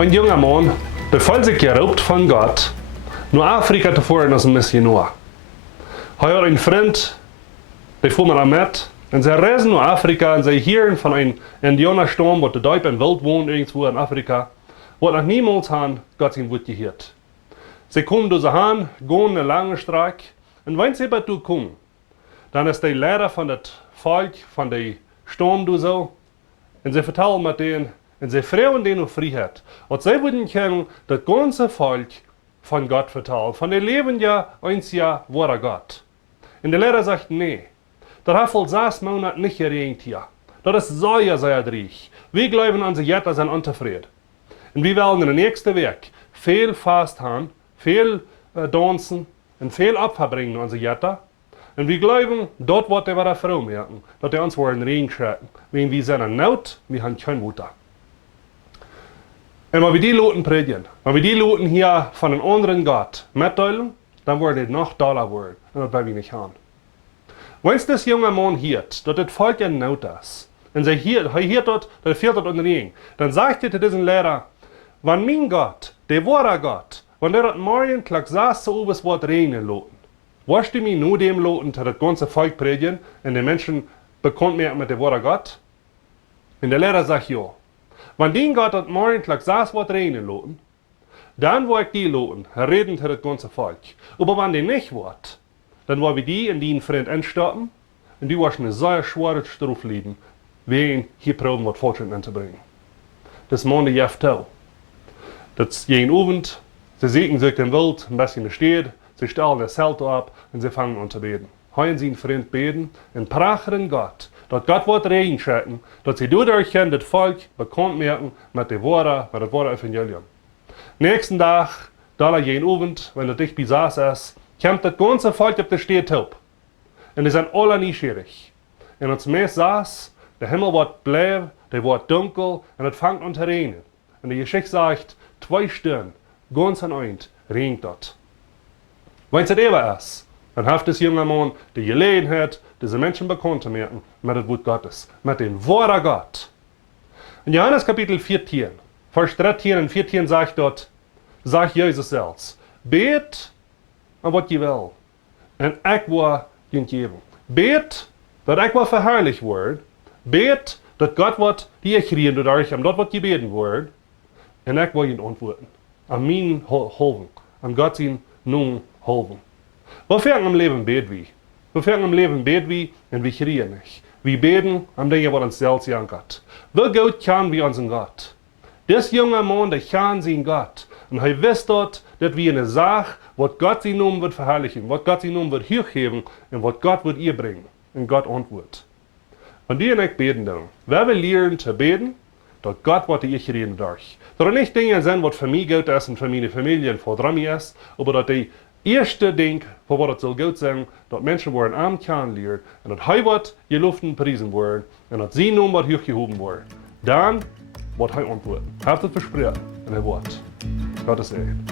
Ein junger Mann befahl sich geraubt von Gott, naar Afrika te voeren als een missionair. Hij had een vriend, die voer me met, en zij reizen naar Afrika en zij hieren van een Indianerstam, wat de Duip en wild woont irgendwo in Afrika, wat nog niemals han Gott zijn woord gehoord. Ze komen door ze haan, gaan een lange straat, en wanneer ze bij toe komen, dan is de leider van het volk, van de stam door zo, en ze vertellen met denen, en ze vragen denen om vrijheid. Want zij willen kennen dat ganze volk von Gott vertellen. Von der leben ja eins ja wahrer Gott. Und der Lehrer sagt, nee, das hat voll 6 Monate nicht geregnet hier. Das ist sehr, sehr dreig. Wir glauben an sie jetzt sind unzufrieden. Und wir wollen in der nächsten Weg viel Fast haben, viel Dansen und viel Opfer bringen an sie jetzt. Und wir glauben, dort wird der Frau merken, dass wir uns wollen Regen schrecken. Wenn wir sind in Not, wir haben kein Wutter. Und wenn wir die Leute predigen, wenn wir die Leute hier von einem anderen Gott mitteilen, dann werden die noch doller werden. Und das bleiben wir nicht haben. Wenn es das junge Mann hört, dass das Volk in Not ist, und er hört dort, dass fehlt dort unter Regen, dann sagt er zu diesem Lehrer, wenn mein Gott, der wahre Gott, wenn der morgen gleich saß, so oben wird regnen lassen, wirst du mich nur dem lassen, dass das ganze Volk predigen und die Menschen bekannt werden mit dem wahren Gott? Und der Lehrer sagt ja. Wenn die Gott dat morgen gleich saß wird regnen lassen, dann wird ich die lassen, reden zu das ganze Volk. Aber wenn die nicht wird, dann wollen wir die in den Freund einstoppen und die werden eine sehr schwere Strafe leiden, wegen hier proben, was Fortschritt anzubringen. Das machen die Jeff auch. Das jeden Abend, sie sehen sich im Wald, ein bisschen in der Stadt, sie stellen das Zelt ab und sie fangen an zu beten. Heuen sie einen Freund beten und prachen Gott, dass Gott wird Regen schenken, dass sie dadurch das Volk bekannt merken mit dem wahre Evangelium. Nächsten Tag, da jeden Abend, wenn er dicht besaß ist, kommt das ganze Volk auf der Stadt hoch. Und die sind alle neugierig. Und als Mess saß, der Himmel wird blau, der wird dunkel und es fängt an zu regnen. Und die Geschichte sagt, 2 Stunden, ganz an End, regnet dort. Wenn es eben ist, dann hat das junge Mann die Gelegenheit, diese Menschen bekannt zu machen mit dem Wort Gottes, mit dem wahren Gott. In Johannes Kapitel 14, Vers 13 und 14 sagt Jesus selbst, bet an was je will, und ich will ihnen geben. Bet, dass ich will verherrlicht werden, bet, dass Gott wird dir kriegen durch euch, und das wird gebeten werden, und ich will ihnen antworten. An meinen Holven, an Gott sein Namen Holven. Wir fangen am Leben beten wie. Wir fangen am Leben beten wie und wir kriegen nicht. Wir beten am Dinge, was uns selbst jankert. Wie gut kann wir unseren Gott? Das junge Mann, der kann sein Gott. Und er weiß dort, dass wir eine Sache, was Gott sein Namen wird verherrlichen, was Gott sein Namen wird hochheben und was Gott wird ihr bringen. Und Gott antwortet. Und die und ich beten dann. Wer will lernen zu beten, dass Gott wird ihr reden durch. Dass nicht Dinge sind, was für mich gut ist und für meine Familie und für mich ist, aber dass die eerste ding voor wat het zal goed zijn, dat mensen worden aan kan leren en dat hij wordt geloften prijzen worden en dat zijn naam wordt hooggehoben worden. Dan wordt hij antwoorden. Hij heeft het versproken en hij wordt. Gottes Segen.